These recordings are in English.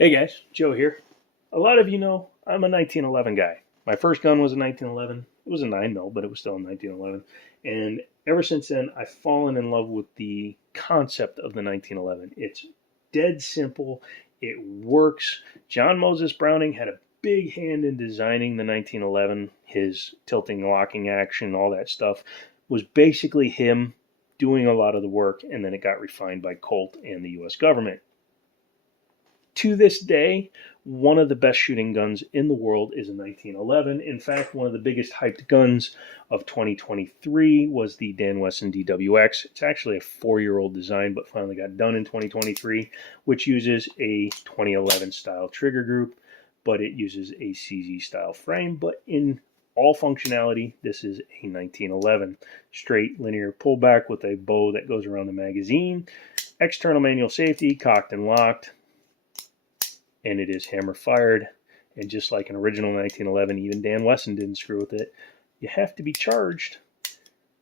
Hey guys, Joe here. A lot of you know I'm a 1911 guy. My first gun was a 1911. It was a 9 mil, but it was still a 1911. And ever since then, I've fallen in love with the concept of the 1911. It's dead simple. It works. John Moses Browning had a big hand in designing the 1911. His tilting, locking action, all that stuff was basically him doing a lot of the work, and then it got refined by Colt and the U.S. government. To this day, one of the best shooting guns in the world is a 1911. In fact, one of the biggest hyped guns of 2023 was the Dan Wesson DWX. It's actually a 4-year-old design, but finally got done in 2023, which uses a 2011 style trigger group, but it uses a CZ style frame. But in all functionality, this is a 1911. Straight linear pullback with a bow that goes around the magazine. External manual safety, cocked and locked. And it is hammer fired. And just like an original 1911, even Dan Wesson didn't screw with it. You have to be charged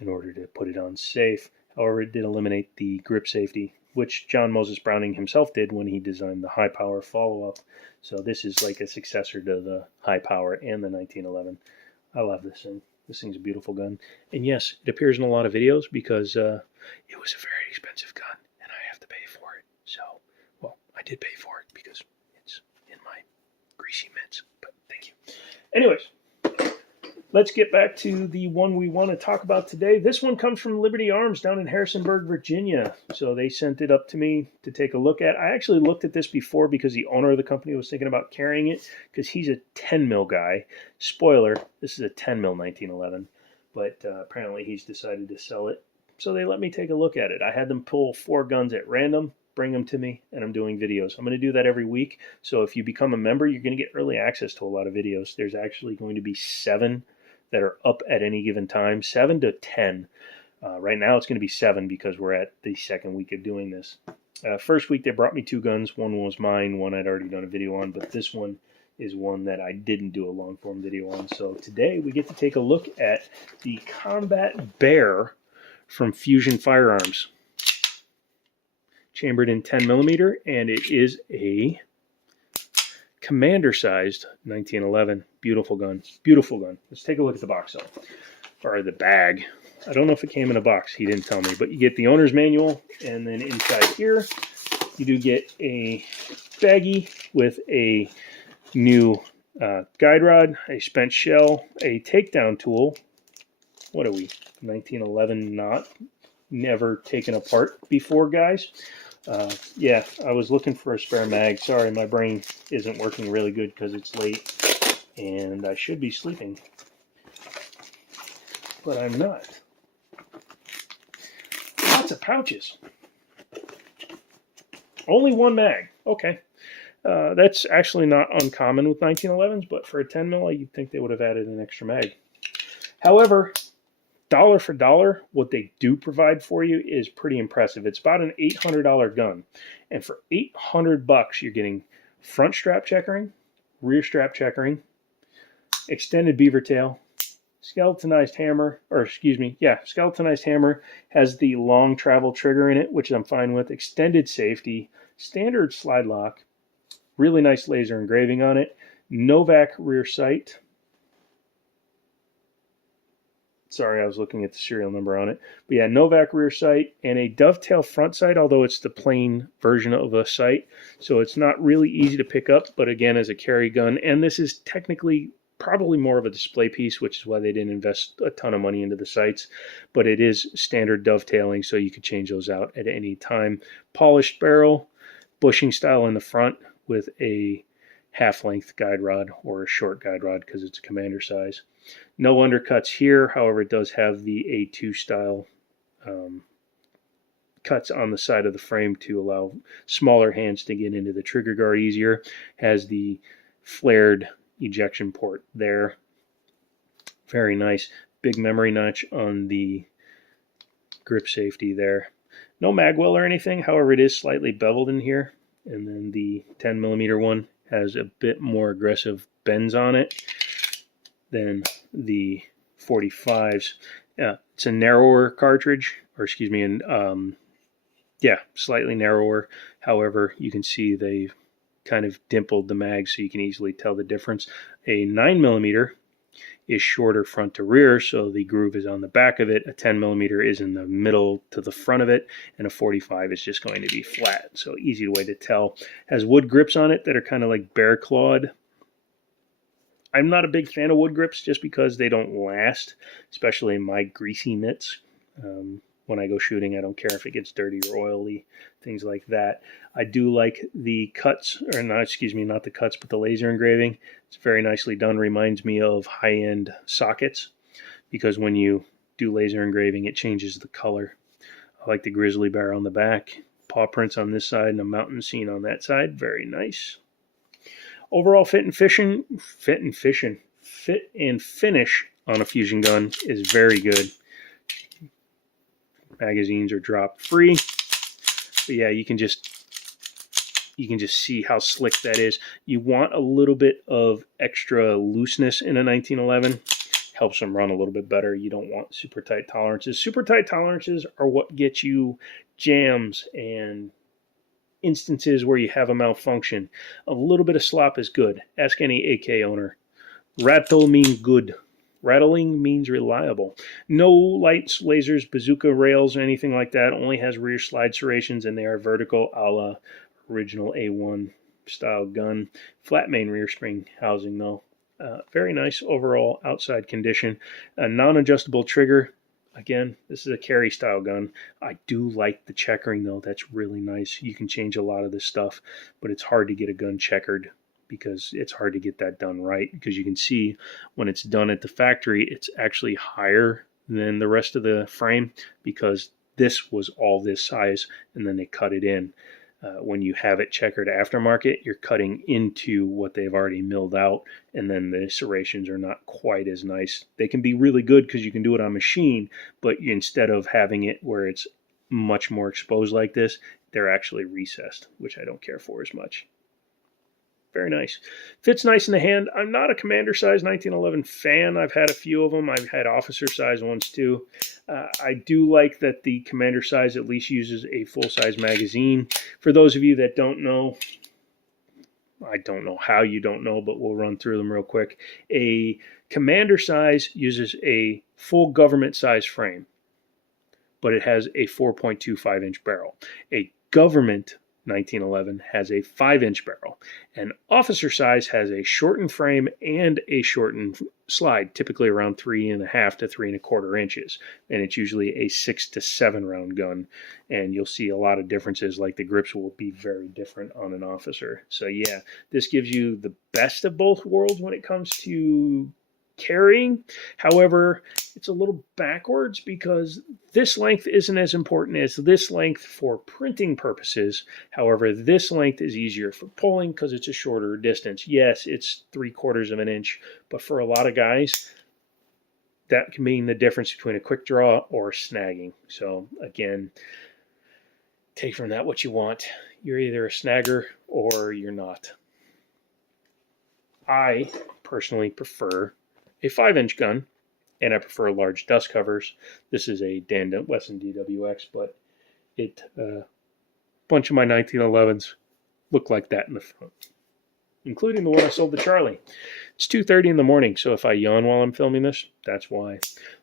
in order to put it on safe. However, it did eliminate the grip safety, which John Moses Browning himself did when he designed the high power follow-up. So this is like a successor to the high power and the 1911. I love this thing. This thing's a beautiful gun. And yes, it appears in a lot of videos because it was a very expensive gun and I have to pay for it. So, well, I did pay for it because in my greasy mitts, but thank you. Anyways, let's get back to the one we want to talk about today. This one comes from Liberty Arms down in Harrisonburg, Virginia. So they sent it up to me to take a look at. I actually looked at this before because the owner of the company was thinking about carrying it because he's a 10 mil guy. Spoiler, this is a 10 mil 1911, but apparently he's decided to sell it. So they let me take a look at it. I had them pull 4 guns at random, bring them to me, and I'm doing videos. I'm going to do that every week. So if you become a member, you're going to get early access to a lot of videos. There's actually going to be 7 that are up at any given time, 7 to 10. Right now it's going to be 7 because we're at the second week of doing this. First week they brought me 2 guns. One was mine, one I'd already done a video on, but this one is one that I didn't do a long form video on. So today we get to take a look at the Combat Bear from Fusion Firearms. Chambered in 10 millimeter, and it is a commander-sized 1911. Beautiful gun. Beautiful gun. Let's take a look at the box, though. Or the bag. I don't know if it came in a box. He didn't tell me. But you get the owner's manual, and then inside here, you do get a baggie with a new guide rod, a spent shell, a takedown tool. What are we? 1911 not. Never taken apart before, guys. Yeah, I was looking for a spare mag. Sorry, my brain isn't working really good because it's late and I should be sleeping, but I'm not. Lots of pouches. Only 1 mag. Okay. That's actually not uncommon with 1911s, but for a 10 mil, you'd think they would have added an extra mag. However, dollar for dollar, what they do provide for you is pretty impressive. It's about an $800 gun. And for $800, you're getting front strap checkering, rear strap checkering, extended beaver tail, skeletonized hammer, skeletonized hammer, has the long travel trigger in it, which I'm fine with, extended safety, standard slide lock, really nice laser engraving on it, Novak rear sight. Sorry, I was looking at the serial number on it. But yeah, Novak rear sight and a dovetail front sight, although it's the plain version of a sight. So it's not really easy to pick up, but again, as a carry gun. And this is technically probably more of a display piece, which is why they didn't invest a ton of money into the sights. But it is standard dovetailing, so you could change those out at any time. Polished barrel, bushing style in the front with a half-length guide rod or a short guide rod because it's a commander size. No undercuts here, however, it does have the A2 style cuts on the side of the frame to allow smaller hands to get into the trigger guard easier. Has the flared ejection port there. Very nice. Big memory notch on the grip safety there. No mag well or anything, however, it is slightly beveled in here. And then the 10 millimeter one has a bit more aggressive bends on it than the 45s. It's a narrower cartridge, or excuse me, slightly narrower. However, you can see they've kind of dimpled the mag so you can easily tell the difference. A 9mm is shorter front to rear, so the groove is on the back of it. A 10mm is in the middle to the front of it, and a 45 is just going to be flat. So easy way to tell. Has wood grips on it that are kind of like bear clawed. I'm not a big fan of wood grips just because they don't last, especially in my greasy mitts. When I go shooting, I don't care if it gets dirty or oily, things like that. I do like the cuts, or not, excuse me, not the cuts, but the laser engraving. It's very nicely done. Reminds me of high-end sockets because when you do laser engraving, it changes the color. I like the grizzly bear on the back, paw prints on this side, and a mountain scene on that side. Very nice. Overall fit and finish on a fusion gun is very good. Magazines are drop free. But yeah, you can just see how slick that is. You want a little bit of extra looseness in a 1911. Helps them run a little bit better. You don't want super tight tolerances. Super tight tolerances are what get you jams and instances where you have a malfunction. A little bit of slop is good. Ask any AK owner. Rattle means good. Rattling means reliable. No lights, lasers, bazooka rails, or anything like that. Only has rear slide serrations, and they are vertical a la original A1 style gun. Flat main rear spring housing, though. Very nice overall outside condition. A non-adjustable trigger. Again, this is a carry style gun. I do like the checkering, though. That's really nice. You can change a lot of this stuff, but it's hard to get a gun checkered because it's hard to get that done right, because you can see when it's done at the factory, it's actually higher than the rest of the frame because this was all this size and then they cut it in. When you have it checkered aftermarket, you're cutting into what they've already milled out, and then the serrations are not quite as nice. They can be really good because you can do it on machine, but instead of having it where it's much more exposed like this, they're actually recessed, which I don't care for as much. Very nice. Fits nice in the hand. I'm not a commander size 1911 fan. I've had a few of them. I've had officer size ones too. I do like that the commander size at least uses a full-size magazine. For those of you that don't know, I don't know how you don't know, but we'll run through them real quick. A commander size uses a full government size frame, but it has a 4.25-inch barrel. A government 1911 has a 5-inch barrel. An officer size has a shortened frame and a shortened slide, typically around 3.5 to 3.25 inches. And it's usually a 6 to 7 round gun. And you'll see a lot of differences, like the grips will be very different on an officer. So yeah, this gives you the best of both worlds when it comes to carrying. However, it's a little backwards because this length isn't as important as this length for printing purposes. However, this length is easier for pulling because it's a shorter distance. Yes, it's 3/4 of an inch, but for a lot of guys, that can mean the difference between a quick draw or snagging. So again, take from that what you want. You're either a snagger or you're not. I personally prefer a 5-inch gun, and I prefer large dust covers. This is a Dan Wesson DWX, but a bunch of my 1911s look like that in the front, including the one I sold to Charlie. It's 2:30 in the morning, so if I yawn while I'm filming this, that's why.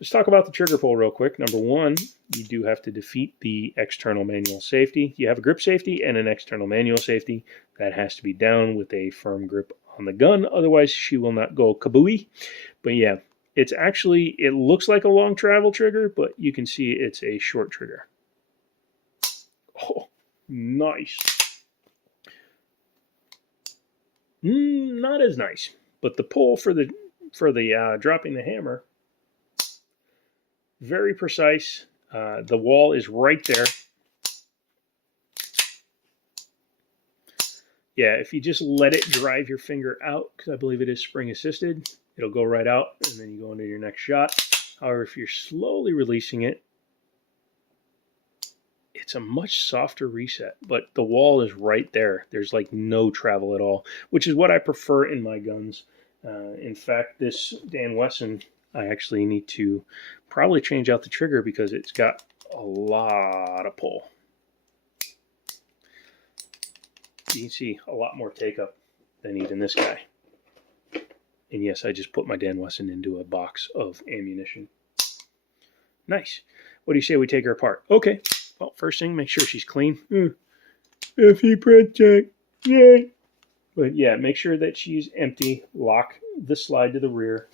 Let's talk about the trigger pull real quick. Number one, you do have to defeat the external manual safety. You have a grip safety and an external manual safety. That has to be down with a firm grip on the gun, otherwise she will not go kabooey. But yeah, it's actually, it looks like a long travel trigger, but you can see it's a short trigger. Oh, nice. Not as nice, but the pull for the dropping the hammer, very precise. The wall is right there. Yeah, if you just let it drive your finger out, because I believe it is spring assisted, it'll go right out, and then you go into your next shot. However, if you're slowly releasing it, it's a much softer reset, but the wall is right there. There's like no travel at all, which is what I prefer in my guns. In fact, this Dan Wesson, I actually need to probably change out the trigger because it's got a lot of pull. You can see a lot more take up than even this guy. And yes, I just put my Dan Wesson into a box of ammunition. Nice. What do you say we take her apart? Okay. Well, first thing, make sure she's clean. FE print check. Yay. But yeah, make sure that she's empty. Lock the slide to the rear.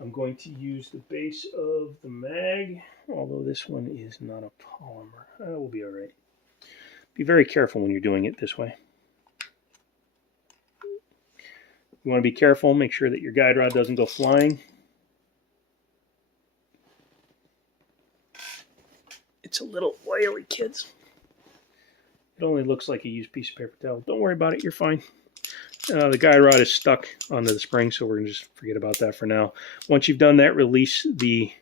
I'm going to use the base of the mag, although this one is not a polymer. That will be all right. Be very careful when you're doing it this way. You want to be careful. Make sure that your guide rod doesn't go flying. It's a little oily, kids. It only looks like a used piece of paper towel. Don't worry about it. You're fine. The guide rod is stuck onto the spring, so we're going to just forget about that for now. Once you've done that, release the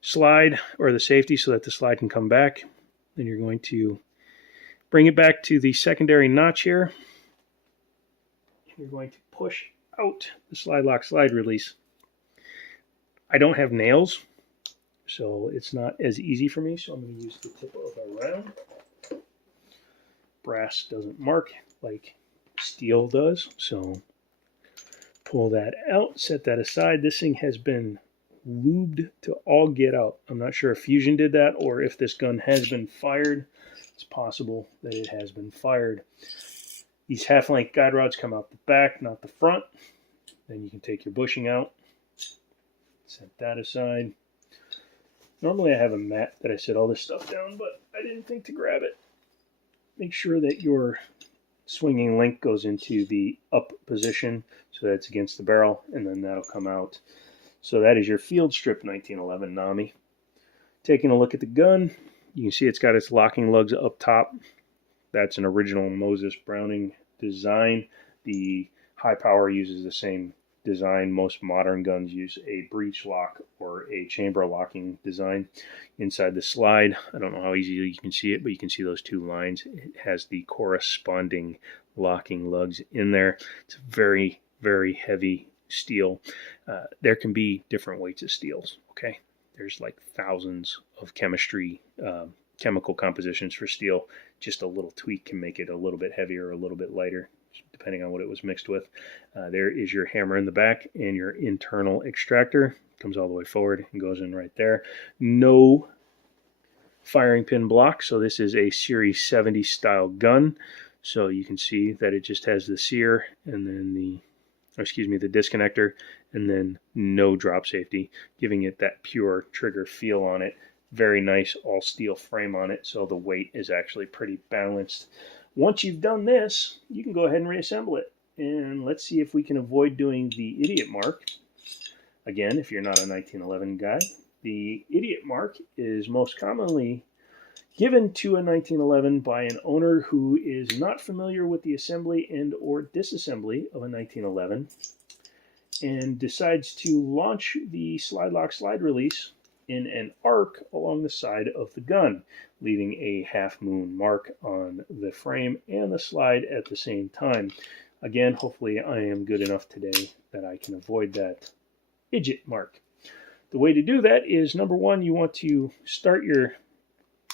slide or the safety so that the slide can come back. Then you're going to bring it back to the secondary notch here. You're going to push out the slide lock slide release. I don't have nails, so it's not as easy for me, so I'm going to use the tip of a round. Brass doesn't mark like steel does, so pull that out, set that aside. This thing has been lubed to all get out. I'm not sure if Fusion did that or if this gun has been fired. It's possible that it has been fired. These half-length guide rods come out the back, not the front. Then you can take your bushing out, set that aside. Normally I have a mat that I set all this stuff down, but I didn't think to grab it. Make sure that your swinging link goes into the up position so that it's against the barrel, and then that'll come out. So that is your Field Strip 1911 NAMI. Taking a look at the gun, you can see it's got its locking lugs up top. That's an original Moses Browning design. The high power uses the same design. Most modern guns use a breech lock or a chamber locking design. Inside the slide, I don't know how easily you can see it, but you can see those two lines. It has the corresponding locking lugs in there. It's very, very heavy steel. There can be different weights of steels, okay? There's like thousands of chemical compositions for steel. Just a little tweak can make it a little bit heavier or a little bit lighter, depending on what it was mixed with. There is your hammer in the back and your internal extractor. Comes all the way forward and goes in right there. No firing pin block, so this is a Series 70 style gun. So you can see that it just has the sear and then the disconnector, and then no drop safety, giving it that pure trigger feel on it. Very nice all steel frame on it, so the weight is actually pretty balanced. Once you've done this, you can go ahead and reassemble it. And let's see if we can avoid doing the idiot mark. Again, if you're not a 1911 guy, the idiot mark is most commonly given to a 1911 by an owner who is not familiar with the assembly and or disassembly of a 1911 and decides to launch the slide lock slide release in an arc along the side of the gun, leaving a half moon mark on the frame and the slide at the same time. Again, hopefully I am good enough today that I can avoid that idiot mark. The way to do that is, number one, you want to start your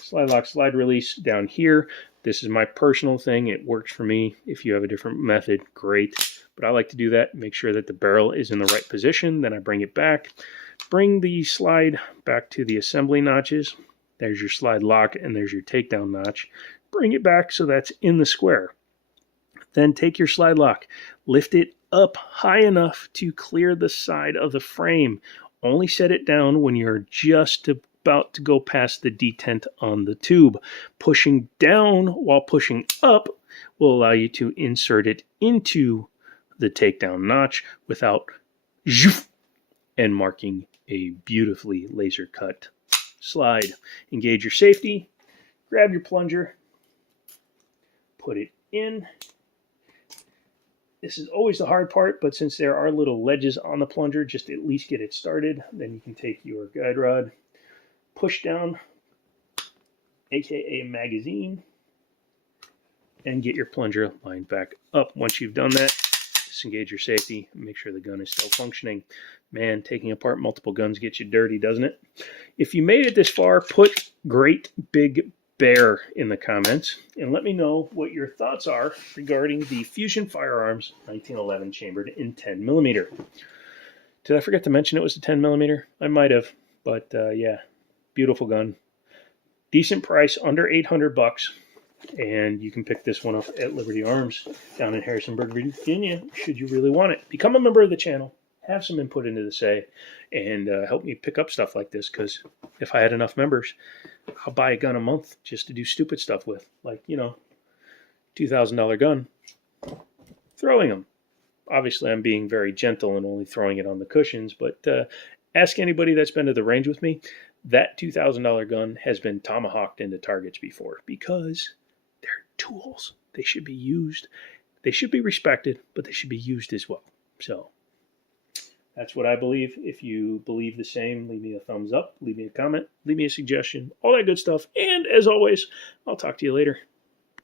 slide lock slide release down here. This is my personal thing. It works for me. If you have a different method, great. But I like to do that. Make sure that the barrel is in the right position. Then I bring it back. Bring the slide back to the assembly notches. There's your slide lock and there's your takedown notch. Bring it back so that's in the square. Then take your slide lock, lift it up high enough to clear the side of the frame. Only set it down when you're just about to go past the detent on the tube. Pushing down while pushing up will allow you to insert it into the takedown notch without and marking a beautifully laser cut slide. Engage your safety, grab your plunger, put it in. This is always the hard part, but since there are little ledges on the plunger, just at least get it started. Then you can take your guide rod, push down, aka magazine, and get your plunger lined back up. Once you've done that, disengage your safety and make sure the gun is still functioning. Man, taking apart multiple guns gets you dirty, doesn't it? If you made it this far, put great big bear in the comments and let me know what your thoughts are regarding the Fusion Firearms 1911 chambered in 10mm. Did I forget to mention it was a 10mm? I might have, but yeah, beautiful gun. Decent price, under $800, and you can pick this one up at Liberty Arms down in Harrisonburg, Virginia, should you really want it. Become a member of the channel, have some input into the say, and help me pick up stuff like this, because if I had enough members, I'll buy a gun a month just to do stupid stuff with, like, you know, $2,000 gun, throwing them. Obviously, I'm being very gentle and only throwing it on the cushions, but ask anybody that's been to the range with me, that $2,000 gun has been tomahawked into targets before, because they're tools. They should be used. They should be respected, but they should be used as well. So that's what I believe. If you believe the same, leave me a thumbs up, leave me a comment, leave me a suggestion, all that good stuff. And as always, I'll talk to you later.